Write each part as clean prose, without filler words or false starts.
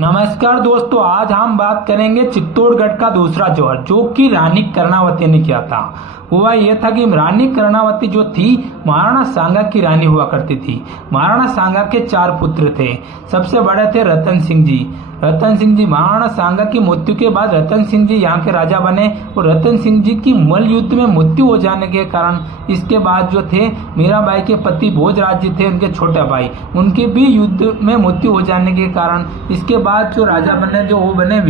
नमस्कार दोस्तों, आज हम बात करेंगे चित्तौड़गढ़ का दूसरा जौहर जो कि रानी कर्णावती ने किया था। हुआ यह था कि रानी कर्णावती जो थी महाराणा सांगा की रानी हुआ करती थी। महाराणा सांगा के 4 पुत्र थे। सबसे बड़े थे रतन सिंह जी। महाराणा सांगा की मृत्यु के बाद रतन सिंह जी यहाँ के राजा बने और रतन सिंह जी की मल्ल युद्ध में मृत्यु हो जाने के कारण इसके बाद जो थे मीराबाई के पति भोजराज जी थे, उनके छोटे भाई, उनके भी युद्ध में मृत्यु हो जाने के कारण इसके बाद जो राजा बने वो बने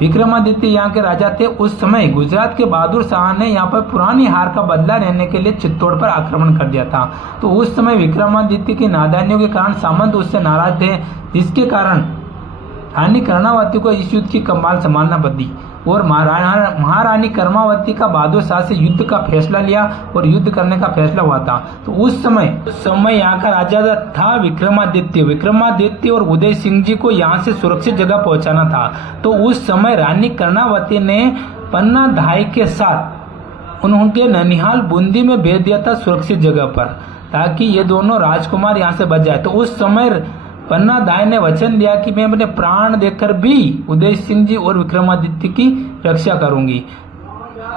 विक्रमादित्य यहाँ के राजा थे। उस समय गुजरात के बहादुर शाह ने यहाँ पर पुरानी हार का बदला लेने के लिए चित्तौड़ पर आक्रमण कर दिया था। तो उस समय विक्रमादित्य की नादानियों के कारण सामंत उससे नाराज थे, जिसके कारण रानी कर्णावती को इस युद्ध की कमान संभालना पड़ी और महारानी कर्णावती का बहादुर शाह से युद्ध का फैसला लिया और युद्ध करने का फैसला हुआ था। तो उस समय यहाँ का राजा था विक्रमादित्य और उदय सिंह जी को यहाँ से सुरक्षित जगह पहुंचाना था। तो उस समय रानी कर्णावती ने पन्ना धाई के साथ उनके ननिहाल बूंदी में भेज दिया था सुरक्षित जगह पर, ताकि ये दोनों राजकुमार यहाँ से बच जाए। तो उस समय पन्ना दाई ने वचन दिया कि मैं अपने प्राण देकर भी उदय सिंह जी और विक्रमादित्य की रक्षा करूंगी।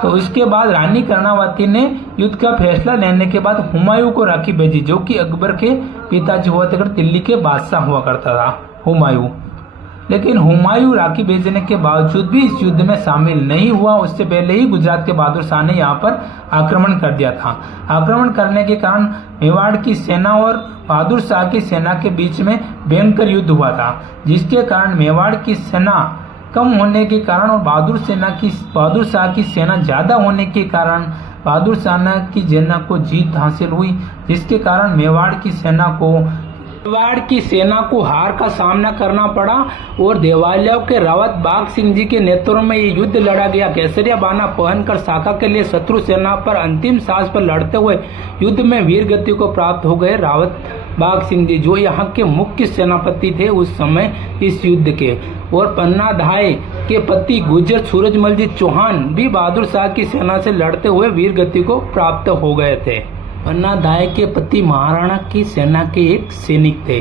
तो इसके बाद रानी कर्णावती ने युद्ध का फैसला लेने के बाद हुमायूं को राखी भेजी, जो कि अकबर के पिताजी हुआ थे, दिल्ली के बादशाह हुआ करता था हुमायूं। लेकिन हुमायूं राखी भेजने के बावजूद भी इस युद्ध में शामिल नहीं हुआ। उससे पहले ही गुजरात के बहादुर शाह ने यहाँ पर आक्रमण कर दिया था। आक्रमण करने के कारण मेवाड़ की सेना और बहादुर शाह की सेना के बीच में भयंकर युद्ध हुआ था, जिसके कारण मेवाड़ की सेना कम होने के कारण और बहादुर शाह की सेना ज्यादा होने के कारण बहादुर शाह की सेना को जीत हासिल हुई, जिसके कारण मेवाड़ की सेना को हार का सामना करना पड़ा और देवालियाओं के रावत बाघ सिंह जी के नेतृत्व में ये युद्ध लड़ा गया। केसरिया बाना पहनकर शाखा के लिए शत्रु सेना पर अंतिम सांस पर लड़ते हुए युद्ध में वीर गति को प्राप्त हो गए रावत बाघ सिंह जी, जो यहाँ के मुख्य सेनापति थे उस समय इस युद्ध के। और पन्ना धाय के पति गुर्जर सूरजमल जी चौहान भी बहादुर शाह की सेना से लड़ते हुए वीर गति को प्राप्त हो गए थे। पन्ना धाय के पति महाराणा की सेना के एक सैनिक थे।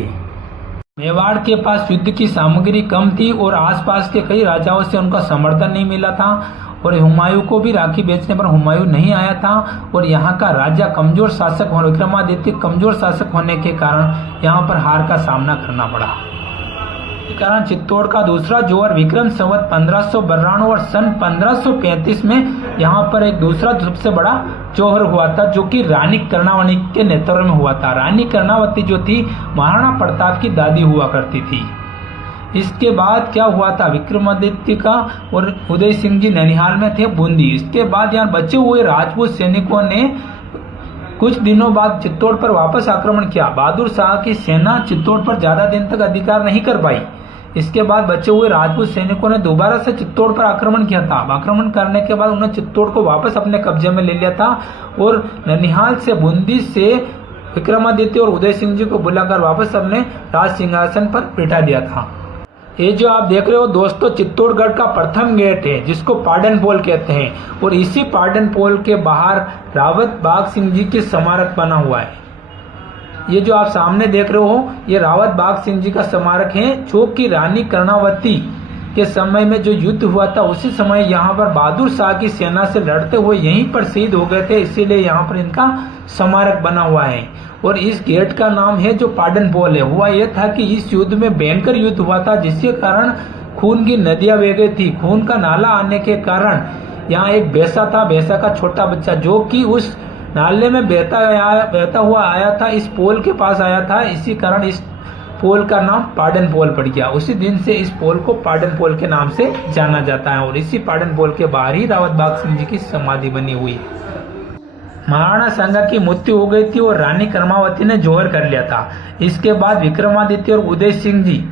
मेवाड़ के पास युद्ध की सामग्री कम थी और आसपास के कई राजाओं से उनका समर्थन नहीं मिला था और हुमायूं को भी राखी बेचने पर हुमायूं नहीं आया था और यहाँ का राजा कमजोर शासक होने, विक्रमादित्य कमजोर शासक होने के कारण यहाँ पर हार का सामना करना पड़ा। इस कारण चित्तौड़ का दूसरा जौहर विक्रम संवत 1592 और सन 1535 में यहाँ पर एक दूसरा सबसे बड़ा जौहर हुआ था, जो कि रानी कर्णावती के नेतृत्व में हुआ था। रानी कर्णावती जो थी महाराणा प्रताप की दादी हुआ करती थी। इसके बाद क्या हुआ था, विक्रमादित्य का और उदय सिंह जी ननिहाल में थे बूंदी। इसके बाद यहाँ बचे हुए राजपूत सैनिकों ने कुछ दिनों बाद चित्तौड़ पर वापस आक्रमण किया। बहादुर शाह की सेना चित्तौड़ पर ज्यादा दिन तक अधिकार नहीं कर पाई। इसके बाद बचे हुए राजपूत सैनिकों ने दोबारा से चित्तौड़ पर आक्रमण किया था। आक्रमण करने के बाद उन्होंने चित्तौड़ को वापस अपने कब्जे में ले लिया था और ननिहाल से बूंदी से विक्रमादित्य और उदय सिंह जी को बुलाकर वापस अपने राज सिंहासन पर बिठा दिया था। ये जो आप देख रहे हो दोस्तों, चित्तौड़गढ़ का प्रथम गेट है, जिसको पाडन पोल कहते हैं। और इसी पाडन पोल के बाहर रावत बाघ सिंह जी के स्मारक बना हुआ है। ये जो आप सामने देख रहे हो, ये रावत बाघ सिंह जी का स्मारक है, जो कि रानी कर्णावती के समय में जो युद्ध हुआ था उसी समय यहाँ पर बहादुर शाह की सेना से लड़ते हुए यहीं पर शहीद हो गए थे, इसीलिए यहाँ पर इनका स्मारक बना हुआ है। और इस गेट का नाम है जो पाडन पोल है। हुआ यह था कि इस युद्ध में भयंकर युद्ध हुआ था, जिसके कारण खून की नदियां बह गई थी। खून का नाला आने के कारण यहाँ एक भैंसा था, भैंसा का छोटा बच्चा, जो कि उस नाले में बहता हुआ आया था, इस पोल के पास आया था। इसी कारण इस पोल का नाम पाडन पोल पड़ गया। उसी दिन से इस पोल को पाडन पोल के नाम से जाना जाता है और इसी पाडन पोल के बाहर ही रावत बाघ सिंह जी की समाधि बनी हुई है। महाराणा सांगा की मृत्यु हो गई थी और रानी कर्णावती ने जौहर कर लिया था। इसके बाद विक्रमादित्य और उदय सिंह जी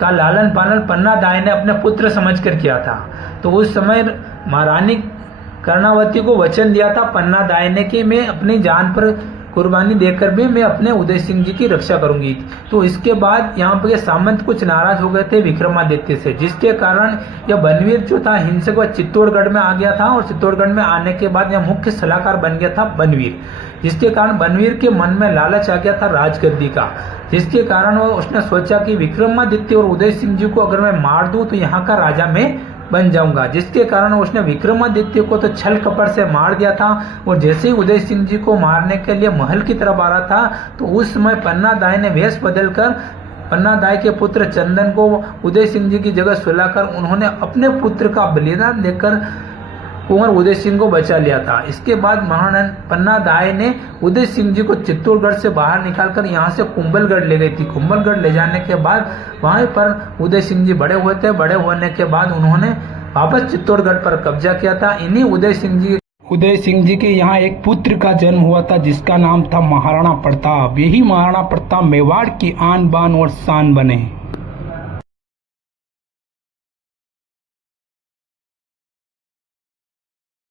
का लालन पालन पन्ना दाई ने अपने पुत्र समझकर किया था। तो उस समय महारानी कर्णावती को वचन दिया था पन्ना दाई ने कि मैं अपनी जान पर कुर्बानी देकर भी मैं अपने उदय सिंह जी की रक्षा करूंगी। तो इसके बाद यहाँ पे सामंत कुछ नाराज हो गए थे विक्रमादित्य से, जिसके कारण यह बनवीर जो था हिंसक वह चित्तौड़गढ़ में आ गया था और चित्तौड़गढ़ में आने के बाद यह मुख्य सलाहकार बन गया था बनवीर, जिसके कारण बनवीर के मन में लालच आ गया था राजगद्दी का। जिसके कारण वो उसने सोचा कि विक्रमादित्य और उदय सिंह जी को अगर मैं मार दूं तो यहाँ का राजा मैं बन जाऊंगा। जिसके कारण उसने विक्रमादित्य को तो छल कपट से मार दिया था। और जैसे ही उदय सिंह जी को मारने के लिए महल की तरफ आ रहा था तो उस समय पन्ना दाई ने वेश बदलकर पन्ना दाई के पुत्र चंदन को उदय सिंह जी की जगह सुलाकर उन्होंने अपने पुत्र का बलिदान देकर कुंवर उदय सिंह को बचा लिया था। इसके बाद महाराणा पन्ना दाई ने उदय सिंह जी को चित्तौड़गढ़ से बाहर निकालकर यहाँ से कुंभलगढ़ ले गई थी। कुंभलगढ़ ले जाने के बाद वहीं पर उदय सिंह जी बड़े हुए थे। बड़े होने के बाद उन्होंने वापस चित्तौड़गढ़ पर कब्जा किया था। इन्हीं उदय सिंह जी के यहाँ एक पुत्र का जन्म हुआ था जिसका नाम था महाराणा प्रताप। यही महाराणा प्रताप मेवाड़ की आन बान और शान बने।